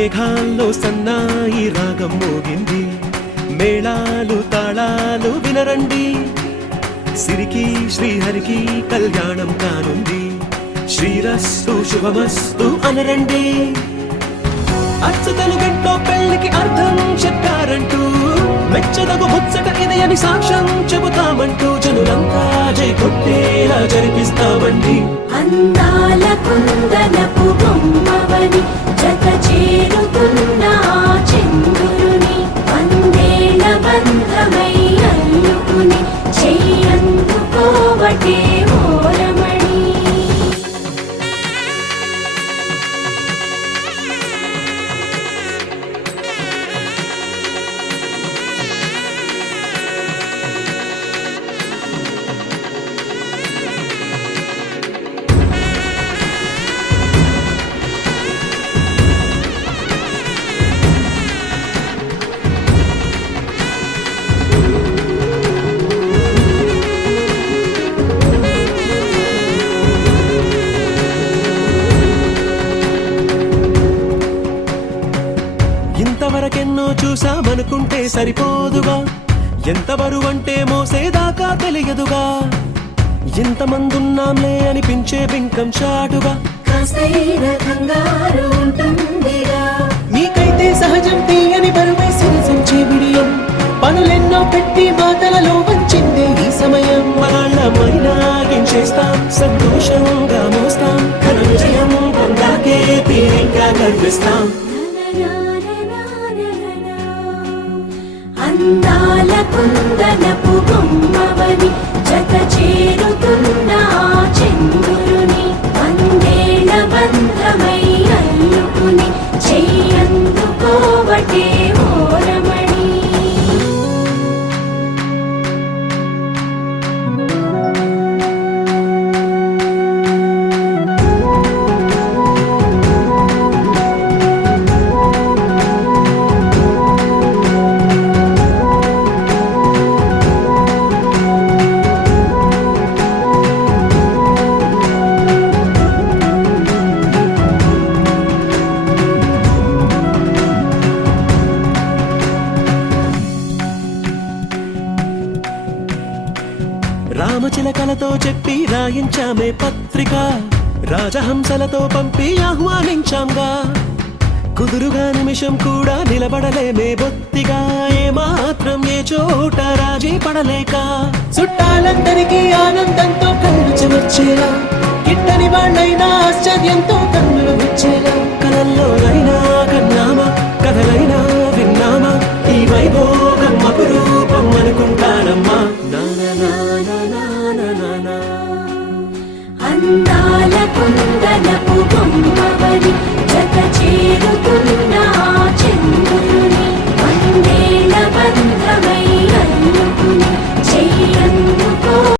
మేఘాల్లో సన్నాయి రాగం మోగింది, మేళాలు తాళాలు వినరండి, సిరికి శ్రీహరికి కళ్యాణం కానుంది, శ్రీరస్తు శుభమస్తు అనరండి. అచ్చు తెలుగింట్లో పెళ్లికి అర్థం చెప్పారంటూ, మెచ్చదగు ముచ్చట ఇది అని సాక్ష్యం చెబుతామంటూ, జనులంతా జై కొట్టేలా జరిపిస్తామండి. అందాల కుందనపు బొమ్మవని జత చేరుతున్న చంద్రుని, వందేళ్ల బంధమై అల్లుకుని చెయ్యందుకోవటే ఓరమణి. ఇంతవరకెన్నో చూసామనుకుంటే సరిపోదుగా, ఎంత బరువంటే మోసేదాకా తెలియదుగా, ఇంతమందున్నాంలే అనిపించే బింకం చాటుగా, కాస్తైన కంగారు ఉంటుందిగా. మీకైతే సహజం తీయని బరువే సిరసించే విడియం, పనులెన్నో పెట్టి మాటలలో వంచిందే ఈ సమయం. మనాళ్ళమైనా చేస్తాం, సంతోషంగా మోస్తాం, ఘన విజయం పొందాకే తీరిగ్గా కనిపిస్తాం. అందాల కుందనపు బొమ్మవని జత చేరుతున్న చంద్రుని, వందేళ్ల బంధమై అల్లుకుని చెయ్యందుకోవటే ఓరమణి. రామచిలకలతో చెప్పి రాయించామే పత్రిక, రాజహంసలతో పంపి ఆహ్వానించాంగా, కుదురుగా నిమిషం కూడా నిలబడలేమే బొత్తిగా, ఏ మాత్రం ఏ చోట రాజీ పడలేక, చుట్టాలందరికీ ఆనందంతో